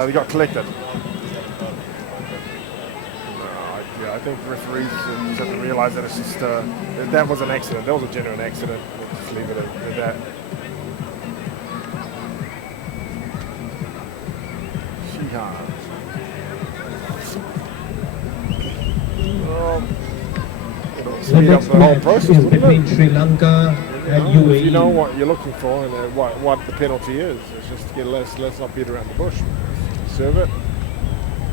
They got collected. I think referees just have to realise that it's just that was an accident. That was a genuine accident. We'll just leave it at that. Shihan. Speed up the whole process between Sri Lanka and UAE. You know what you're looking for and what the penalty is. It's just to get let's not beat around the bush. Serve it.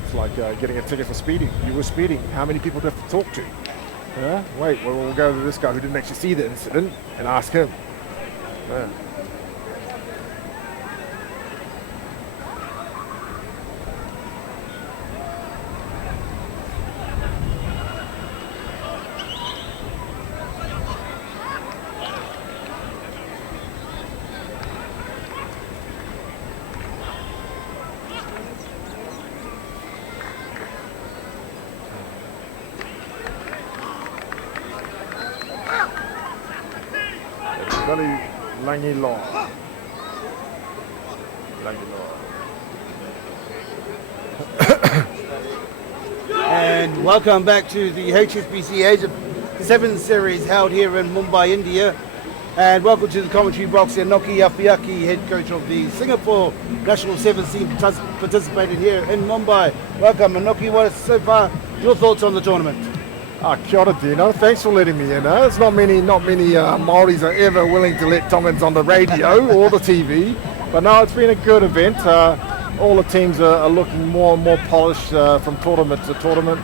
It's like getting a ticket for speeding. You were speeding. How many people do you have to talk to? Wait, we'll go to this guy who didn't actually see the incident and ask him. Langi Law. And welcome back to the HSBC Asia 7 series held here in Mumbai, India. And welcome to the commentary box here. Noki Afiaki, head coach of the Singapore National Sevens team, participated here in Mumbai. Welcome, and Noki, what is so far your thoughts on the tournament? Kia ora, Dino. Thanks for letting me in. It's not many Maoris are ever willing to let Tongans on the radio or the TV. But no, it's been a good event. All the teams are looking more and more polished from tournament to tournament.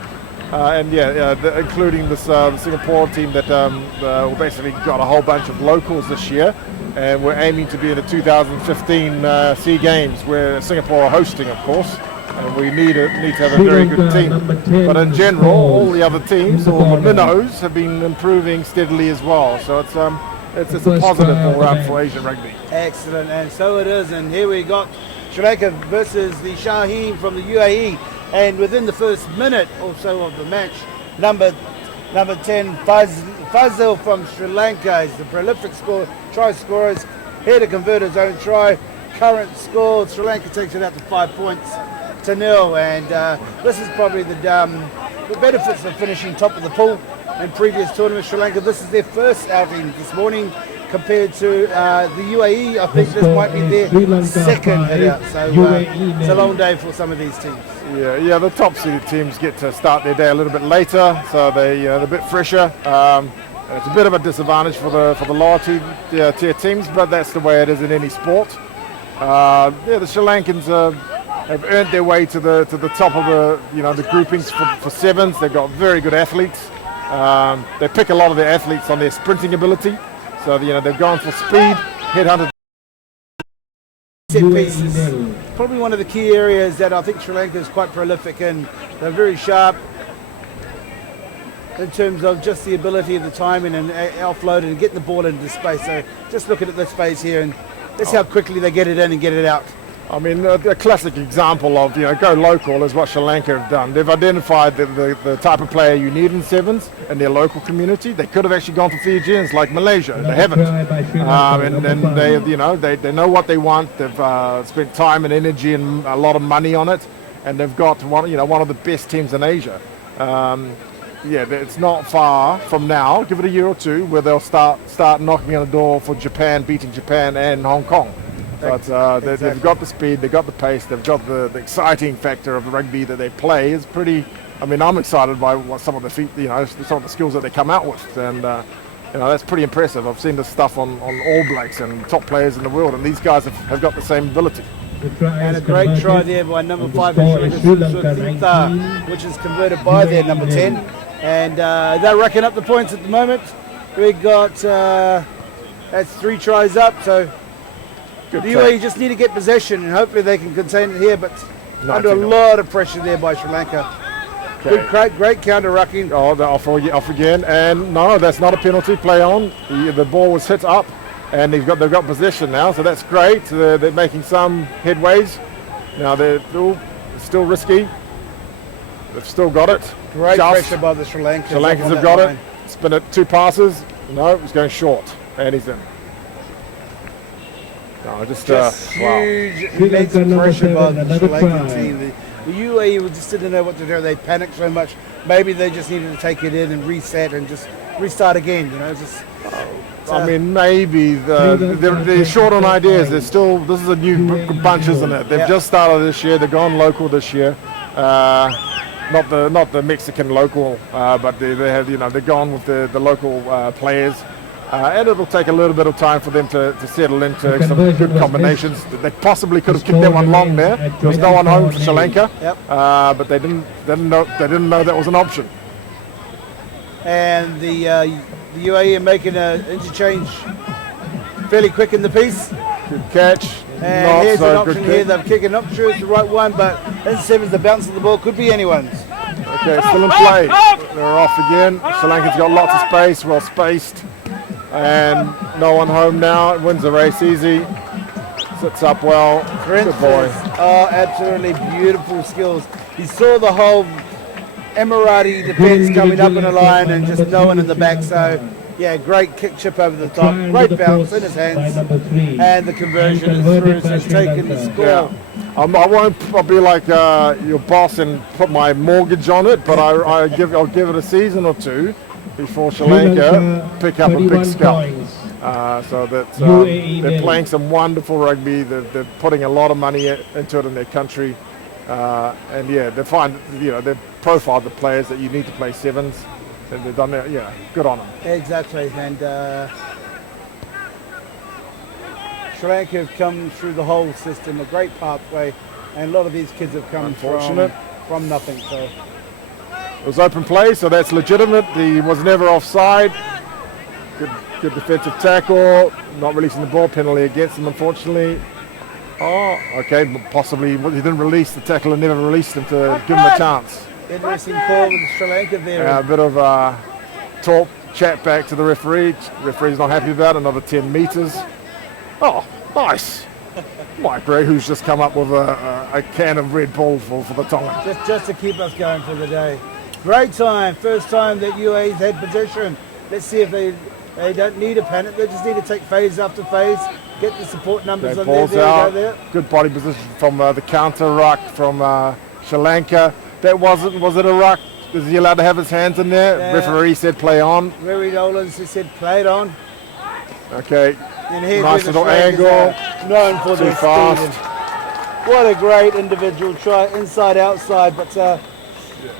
Including this the Singapore team that we basically got a whole bunch of locals this year. And we're aiming to be in the 2015 SEA Games, where Singapore are hosting, of course. And we need to have a very good team. But in general, all the other teams, all the minnows, have been improving steadily as well. So it's a positive all round for Asian rugby. Excellent, and so it is. And here we got Sri Lanka versus the Shaheen from the UAE. And within the first minute or so of the match, number 10, Fazil from Sri Lanka is the prolific try scorer, here to convert his own try. Current score, Sri Lanka takes it out to 5 points to 0, and this is probably the benefits of finishing top of the pool in previous tournaments. Sri Lanka, this is their first outing this morning compared to the UAE. I think this might be their second hit out, so it's a long day for some of these teams. Yeah, the top seeded teams get to start their day a little bit later, so they're a bit fresher. And it's a bit of a disadvantage for the lower tier teams, but that's the way it is in any sport. The Sri Lankans have earned their way to the top of the groupings for sevens. They've got very good athletes. They pick a lot of their athletes on their sprinting ability. So they've gone for speed, headhunted. Set pieces, probably one of the key areas that I think Sri Lanka is quite prolific in. They're very sharp in terms of just the ability of the timing and offloading and getting the ball into space. So just looking at this phase here, and let's see how quickly they get it in and get it out. I mean, a classic example of go local is what Sri Lanka have done. They've identified the type of player you need in sevens in their local community. They could have actually gone for Fijians like Malaysia. They haven't, and they know what they want. They've spent time and energy and a lot of money on it, and they've got one of the best teams in Asia. It's not far from now. Give it a year or two where they'll start knocking on the door for Japan, beating Japan and Hong Kong. But they've got the speed, they've got the pace, they've got the exciting factor of the rugby that they play is pretty. I mean, I'm excited by what some of the skills that they come out with, and that's pretty impressive. I've seen this stuff on All Blacks and top players in the world, and these guys have got the same ability. And a great try there by number 5, which is converted by their number 10, and they're racking up the points at the moment. We got that's 3 tries up, so. The UAE just need to get possession, and hopefully they can contain it here, but under a lot of pressure there by Sri Lanka. Okay. Great counter-rucking. Oh, they're off again, and no, that's not a penalty. Play on. The ball was hit up, and they've got possession now, so that's great. They're making some headways. Now they're still risky. They've still got it. Great pressure by the Sri Lankans. Sri Lankans have got it. Spin it 2 passes. No, it's going short, and he's in. No, just wow. huge, Sri immense Lanka number pressure by 7, the another Sri Lankan try. team. The UAE just didn't know what to do. They panicked so much. Maybe they just needed to take it in and reset and just restart again. You know, just. I mean, maybe they're short on ideas. They're still. This is a new bunch, isn't it? They've just started this year. They've gone local this year. Not the Mexican local, but they have, you know, they're gone with the local players. And it'll take a little bit of time for them to settle into some good combinations. They possibly could have kicked that one long there. There was no one home for Sri Lanka, but they didn't know that was an option. And the UAE are making an interchange fairly quick in the piece. Good catch. And Not here's so an option good here. kick. They're kicking. Not sure it's the right one, but in sevens, the bounce of the ball could be anyone's. Okay, still in play. They're off again. Sri Lanka's got lots of space, well spaced. And no one home now. It wins the race easy. Sits up well. Good boy. Oh, absolutely beautiful skills. He saw the whole Emirati defence coming up in a line and just no one in the back. So, yeah, great kick chip over the top. Great bounce in his hands. And the conversion is through. So he's taken the score. Yeah. I won't be like your boss and put my mortgage on it, but I'll give it a season or two before Sri Lanka pick up a big scalp. So that they're playing some wonderful rugby. They're putting a lot of money into it in their country, and yeah, they've profiled the players that you need to play sevens, and they've done that. Yeah, good on them. Exactly, and Sri Lanka have come through the whole system, a great pathway, and a lot of these kids have come from nothing. So. It was open play, so that's legitimate. He was never offside. Good defensive tackle. Not releasing the ball. Penalty against him, unfortunately. Oh, okay. Possibly he didn't release the tackle and never released him to give him a chance. Interesting call with Sri Lanka there. A bit of talk, chat back to the referee. Referee's not happy about it. Another 10 metres. Oh, nice. Mike Ray, who's just come up with a can of Red Bull for the Tongan. Just to keep us going for the day. Great time. First time that UAE's had possession. Let's see if they don't need a panic. They just need to take phase after phase. Get the support numbers on there. Out. Good body position from the counter ruck from Sri Lanka. That was it a ruck? Is he allowed to have his hands in there? Yeah. Referee said play on. Riri Dolan's said play it on. Okay. And here's nice where the little angle. known for Too their fast. speed. What a great individual try, inside outside, but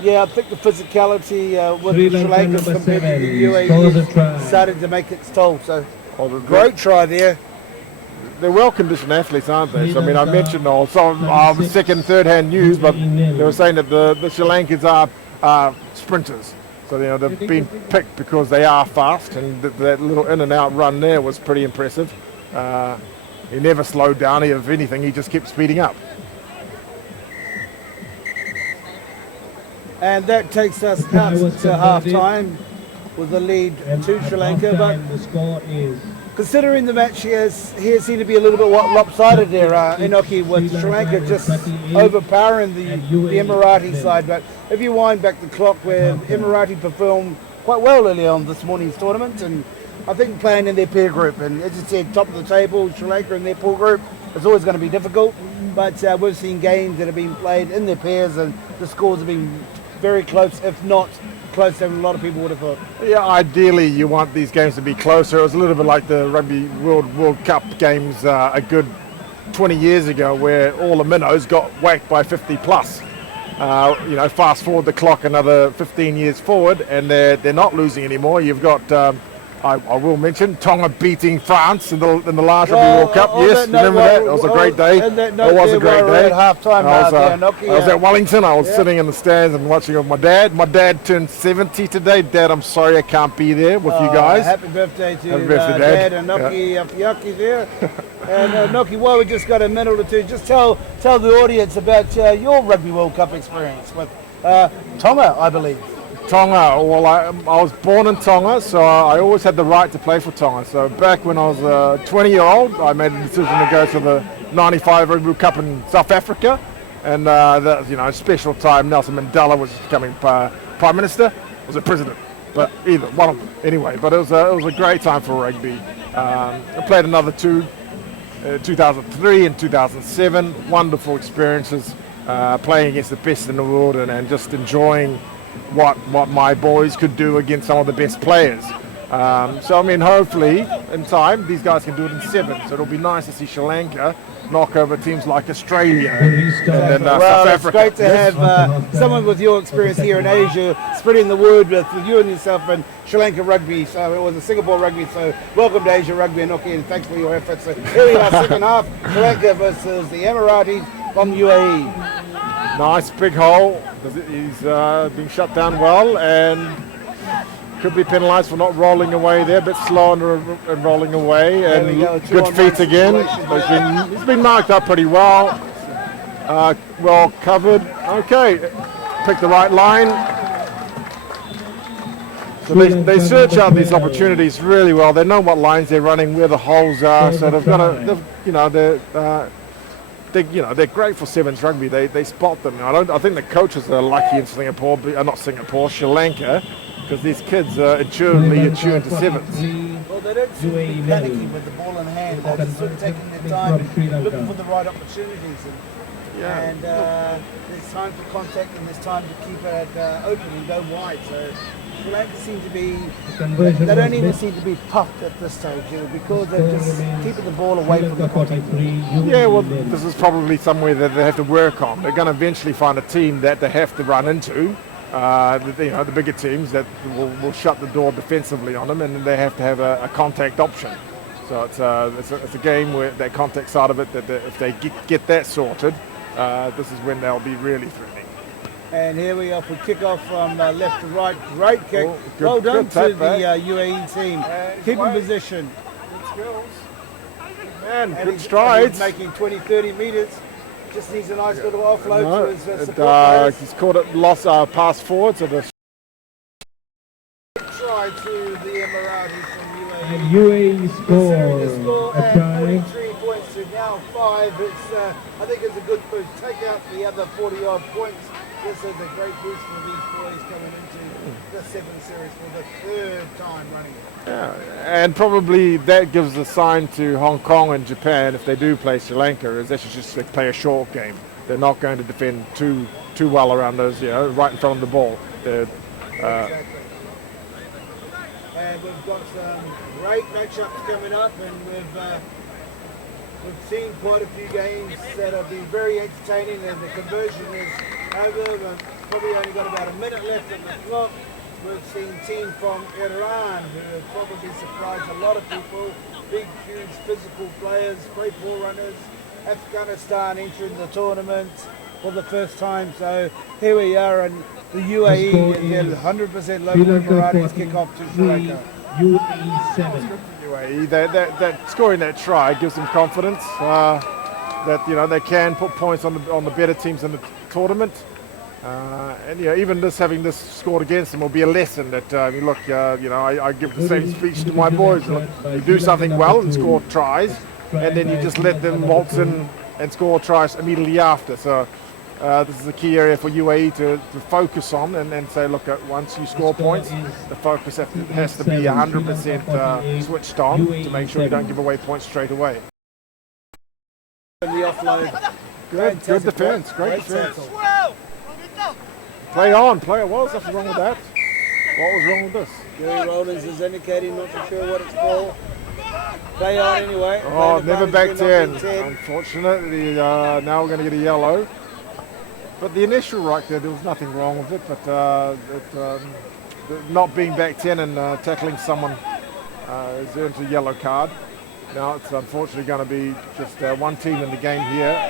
yeah, I think the physicality with Sri Sri Lanka Lanka number compared to 7 the scores a UAE try. started to make its toll. So great try there. They're well-conditioned athletes, aren't they? So, I mean, I mentioned some second, third-hand news, but they were saying that the Sri Lankans are sprinters. So, you know, they've been picked because they are fast, and that little in and out run there was pretty impressive. He never slowed down. If anything, he just kept speeding up. And that takes us out to half-time with the lead to Sri Lanka. But the score is considering the match here seemed to be a little bit lopsided there, Enoki, with Sri Lanka just overpowering the Emirati side. But if you wind back the clock, where Emirati performed quite well early on this morning's tournament, and I think playing in their peer group, and as you said, top of the table, Sri Lanka in their pool group, it's always going to be difficult. But we've seen games that have been played in their pairs, and the scores have been very close, if not closer than a lot of people would have thought. Yeah, ideally you want these games to be closer. It was a little bit like the Rugby World Cup games a good 20 years ago, where all the minnows got whacked by 50 plus. You know, fast forward the clock another 15 years forward, and they're not losing anymore. You've got I will mention Tonga beating France in the last Rugby World Cup. Yes, remember that? It was a great day. It was a great day. I was at Wellington. I was sitting in the stands and watching with my dad. My dad turned 70 today. Dad, I'm sorry I can't be there with you guys. Happy birthday to Happy birthday, Dad. and Noki Apiyaki there. And Noki, while we just got a minute or two, just tell the audience about your Rugby World Cup experience with Tonga, I believe. Tonga, well, I was born in Tonga, so I always had the right to play for Tonga. So back when I was a 20-year-old, I made a decision to go to the 95 Rugby World Cup in South Africa. And that, you know, special time, Nelson Mandela was becoming Prime Minister, was a president, but either one of them. Anyway, but it was a great time for rugby. I played another two 2003 and 2007. Wonderful experiences playing against the best in the world and just enjoying what my boys could do against some of the best players. So I mean, hopefully in time these guys can do it in 7. So it'll be nice to see Sri Lanka knock over teams like Australia and then South It's Africa. great to have someone with your experience here in Asia spreading the word with you and yourself and Sri Lanka Rugby. So it was a Singapore Rugby. So welcome to Asia Rugby and Noki, and thanks for your efforts. So here we are, second half, Sri Lanka versus the Emiratis from UAE. Nice big hole. He's being shut down well and could be penalised for not rolling away there. A bit slow and rolling away, and good feet again. He's been marked up pretty well. Well covered. Okay, pick the right line. So they search out these opportunities really well. They know what lines they're running, where the holes are. So they've got they're great for sevens rugby. They spot them. I think the coaches are lucky in Singapore, not Singapore, Sri Lanka, because these kids are intuitively attuned to sevens. Well, they don't seem to be panicking with the ball in hand. They're just sort of taking their time, looking for the right opportunities. And there's time for contact and there's time to keep it open and go wide. So Sri Lanka seem to be, they don't even seem to be puffed at this stage, because they're just keeping the ball away from the contact. Yeah, well, this is probably somewhere that they have to work on. They're going to eventually find a team that they have to run into. The bigger teams that will shut the door defensively on them, and they have to have a contact option. So it's a game where that contact side of it, that if they get that sorted, this is when they'll be really thrilling. And here we are for kick-off from left to right. Great kick. Oh, well done good to the UAE team. Keeping position. Good skills. Man, And good he's strides. making 20, 30 metres. Just needs a nice little offload to his support players. He's caught it, lost pass forward, so the Try to the Emiratis from UAE. And UAE Considering the score score a at try. 43 points to now 5, I think it's a good boost. Take out the other 40-odd points. This is a great boost for these boys coming into the 7th series for the 3rd time running it. Yeah, and probably that gives a sign to Hong Kong and Japan, if they do play Sri Lanka, is they should just play a short game. They're not going to defend too well around those, right in front of the ball. Exactly. And we've got some great matchups coming up, and we've seen quite a few games that have been very entertaining, and the conversion is over. We've probably only got about a minute left on the clock. We've seen teams from Iran who have probably surprised a lot of people. Big, huge physical players, great ball runners. Afghanistan entering the tournament for the first time. So here we are, and the UAE is 100% local Emiratis kick off to Sri Lanka. UAE 7. UAE, that scoring that try gives them confidence that they can put points on the better teams in the tournament. And even having this scored against them will be a lesson that I give the same speech to my boys. Look, you do something well and score tries, and then you just let them waltz in and score tries immediately after. So this is a key area for UAE to focus on and say, look, once you score points, the focus has to be 100% switched on to make sure you don't give away points straight away. And the offload. Good defence, great defence. Play on, what was wrong with that? What was wrong with this? Gary Rollins is indicating, not too sure what it's for. Play on anyway. Oh, never back 10. Unfortunately, now we're going to get a yellow. But the initial right there was nothing wrong with it. But not being back 10 and tackling someone is earned a yellow card. Now it's unfortunately going to be just one team in the game here.